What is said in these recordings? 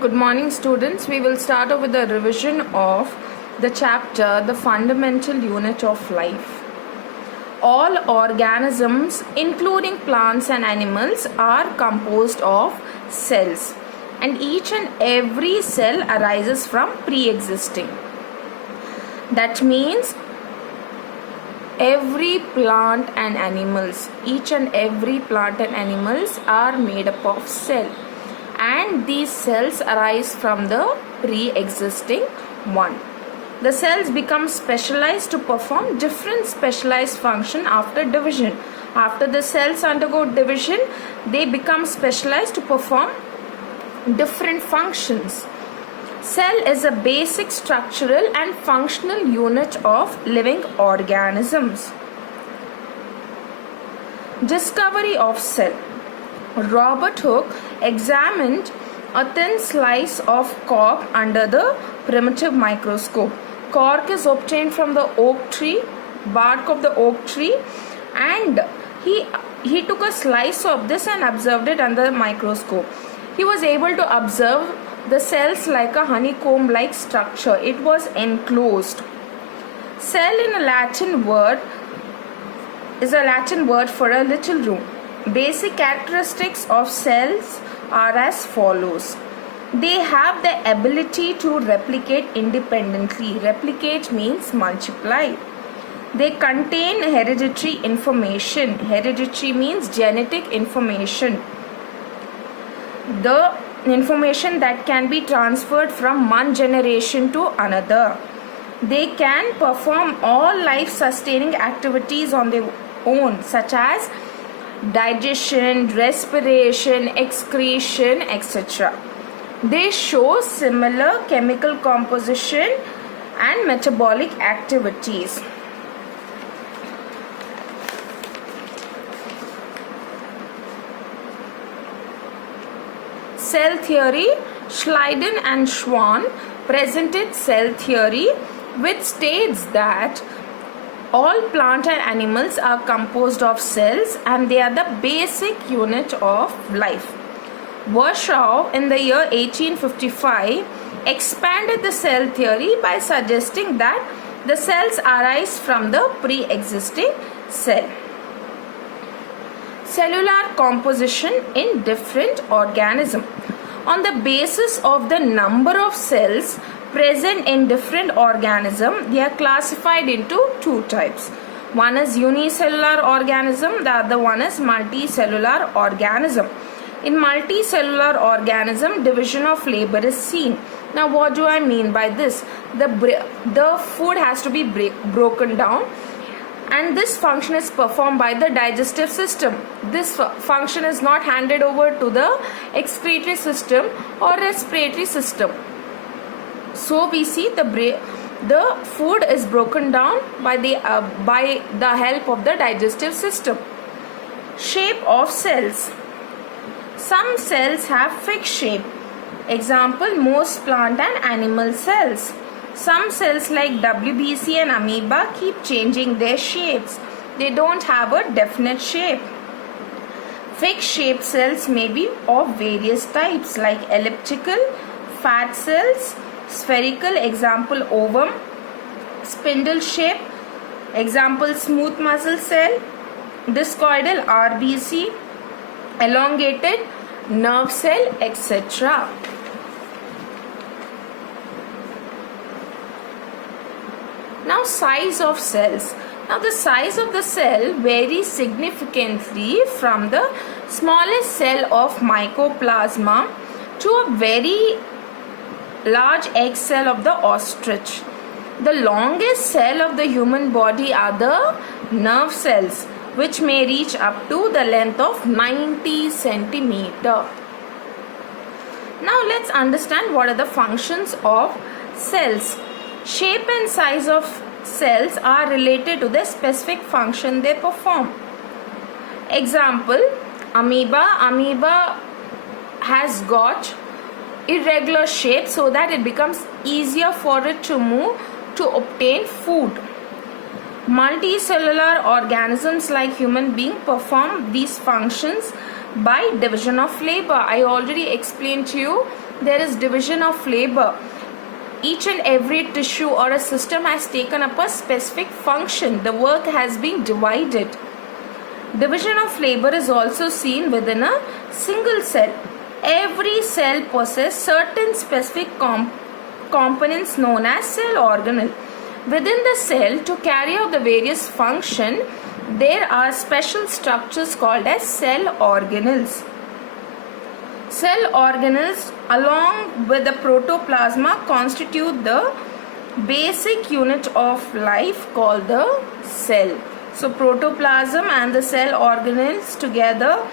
Good morning, students. We will start off with the revision of the chapter The Fundamental Unit of Life. All organisms, including plants and animals, are composed of cells, and each and every cell arises from pre-existing. That means every plant and animals, each and every plant and animals are made up of cell. And these cells arise from the pre-existing one. The cells become specialized to perform different specialized function after division. After the cells undergo division, they become specialized to perform different functions. Cell is a basic structural and functional unit of living organisms. Discovery of cell. Robert Hooke examined a thin slice of cork under the primitive microscope. Cork is obtained from the oak tree, bark of the oak tree, and he took a slice of this and observed it under the microscope. He was able to observe the cells like a honeycomb-like structure. It was enclosed. Cell in a Latin word is a Latin word for a little room. Basic characteristics of cells are as follows. They have the ability to replicate independently. Replicate means multiply. They contain hereditary information. Hereditary means genetic information. The information that can be transferred from one generation to another. They can perform all life-sustaining activities on their own, such as digestion, respiration, excretion, etc. They show similar chemical composition and metabolic activities. Cell theory. Schleiden and Schwann presented cell theory, which states that all plant and animals are composed of cells and they are the basic unit of life. Virchow in the year 1855 expanded the cell theory by suggesting that the cells arise from the pre-existing cell. Cellular composition in different organisms. On the basis of the number of cells present in different organisms, they are classified into two types. One is unicellular organism, the other one is multicellular organism. In multicellular organism, division of labor is seen. Now what do I mean by this? The food has to be broken down, and this function is performed by the digestive system. This function is not handed over to the excretory system or respiratory system. So we see the food is broken down by the help of the digestive system. Shape of cells. Some cells have fixed shape. Example, most plant and animal cells. Some cells like WBC and amoeba keep changing their shapes. They don't have a definite shape. Fixed shaped cells may be of various types like elliptical, fat cells, spherical, example ovum, spindle shape, example smooth muscle cell, discoidal RBC, elongated nerve cell, etc. Now size of cells. Now the size of the cell varies significantly from the smallest cell of mycoplasma to a very large egg cell of the ostrich. The longest cell of the human body are the nerve cells, which may reach up to the length of 90 centimeter. Now let's understand what are the functions of cells. Shape and size of cells are related to the specific function they perform. Example, amoeba. Amoeba has got irregular shape so that it becomes easier for it to move to obtain food. Multicellular organisms like human being perform these functions by division of labor. I already explained to you there is division of labor. Each and every tissue or a system has taken up a specific function. The work has been divided. Division of labor is also seen within a single cell. Every cell possesses certain specific components known as cell organelle. Within the cell, to carry out the various functions, there are special structures called as cell organelles. Cell organelles along with the protoplasma constitute the basic unit of life called the cell. So protoplasm and the cell organelles together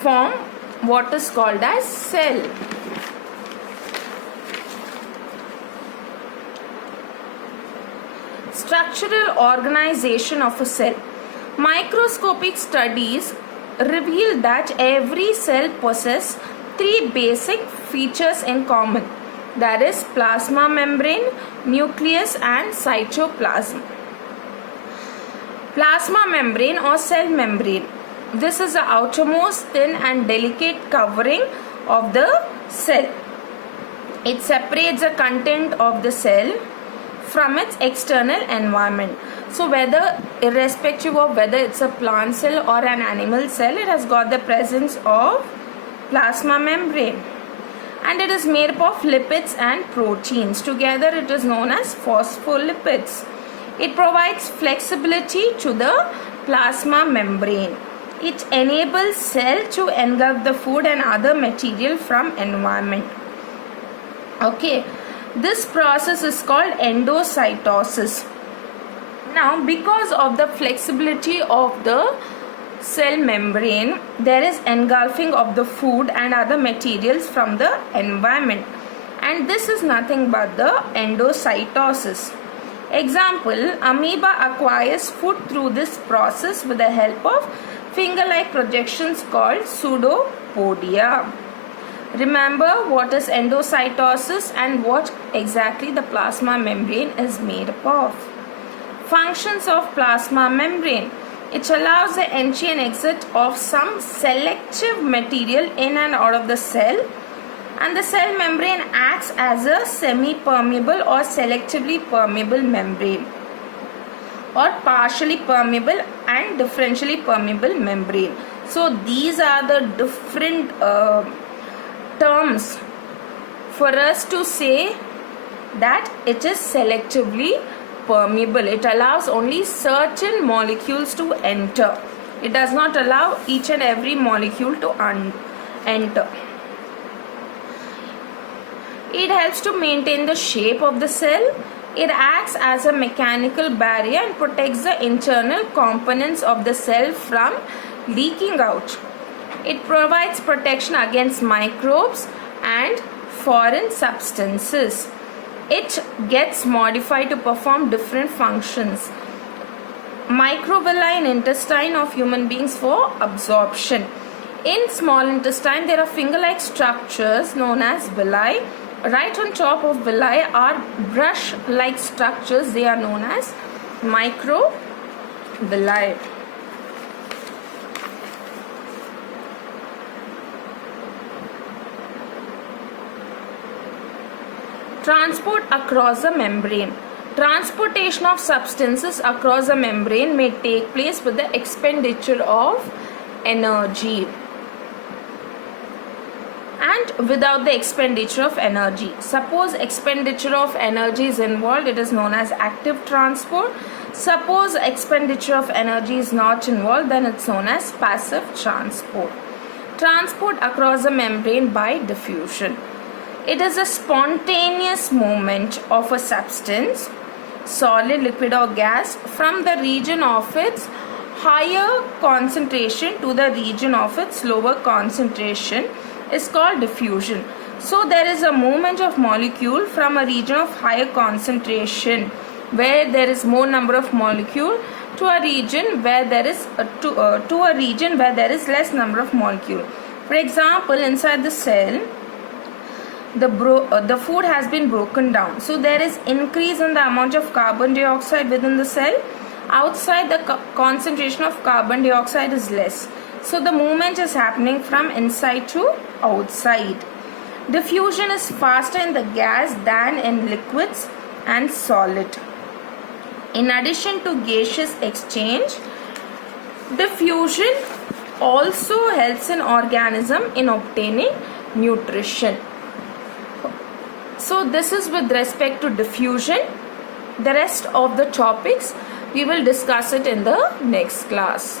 form what is called as cell. Structural organization of a cell. Microscopic studies reveal that every cell possesses three basic features in common, that is plasma membrane, nucleus and cytoplasm. Plasma membrane or cell membrane. This is the outermost thin and delicate covering of the cell. It separates the content of the cell from its external environment. So whether, irrespective of whether it's a plant cell or an animal cell, it has got the presence of plasma membrane, and it is made up of lipids and proteins. Together it is known as phospholipids. It provides flexibility to the plasma membrane. It enables cell to engulf the food and other material from environment. Okay, this process is called endocytosis. Now, because of the flexibility of the cell membrane, there is engulfing of the food and other materials from the environment, and this is nothing but the endocytosis. Example, amoeba acquires food through this process with the help of finger-like projections called pseudopodia. Remember what is endocytosis and what exactly the plasma membrane is made up of. Functions of plasma membrane. It allows the entry and exit of some selective material in and out of the cell, and the cell membrane acts as a semi-permeable or selectively permeable membrane, or partially permeable and differentially permeable membrane. So these are the different terms for us to say that it is selectively permeable. It allows only certain molecules to enter. It does not allow each and every molecule to enter. It helps to maintain the shape of the cell. It acts as a mechanical barrier and protects the internal components of the cell from leaking out. It provides protection against microbes and foreign substances. It gets modified to perform different functions. Microvilli in intestine of human beings for absorption. In small intestine, there are finger-like structures known as villi. Right on top of villi are brush-like structures. They are known as microvilli. Transport across the membrane. Transportation of substances across the membrane may take place with the expenditure of energy and without the expenditure of energy. Suppose expenditure of energy is involved, it is known as active transport. Suppose expenditure of energy is not involved, then it's known as passive transport. Transport across the membrane by diffusion. It is a spontaneous movement of a substance, solid, liquid or gas, from the region of its higher concentration to the region of its lower concentration is called diffusion. So there is a movement of molecule from a region of higher concentration where there is more number of molecule to a region where there is to a region where there is less number of molecule. For example, inside the cell, the food has been broken down, so there is increase in the amount of carbon dioxide within the cell. Outside, the concentration of carbon dioxide is less. So the movement is happening from inside to outside. Diffusion is faster in the gas than in liquids and solid. In addition to gaseous exchange, diffusion also helps an organism in obtaining nutrition. So this is with respect to diffusion. The rest of the topics we will discuss it in the next class.